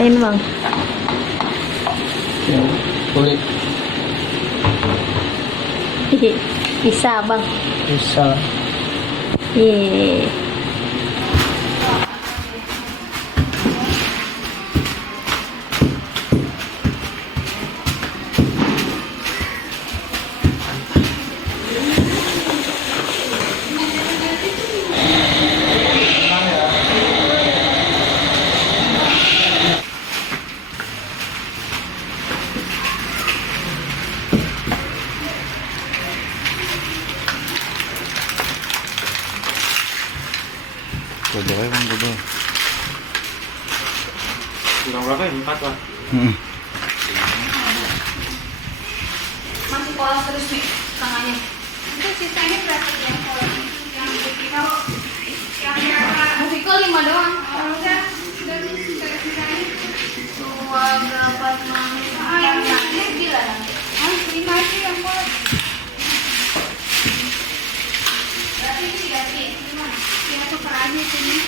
Ayun bang? Kulit. Isa bang? Isa. Yeah. Todo kayo bang todo. Kurang berapa ya? 4 lah. Masih polos terus nih tangannya. Itu sisanya berapa ya? Yang kita yang Viko 5 doang. Udah sisanya 2 berapa 6 yang 9. 5 aja yang polos. Berarti ini diganti gimana? Ya tuker aja sini.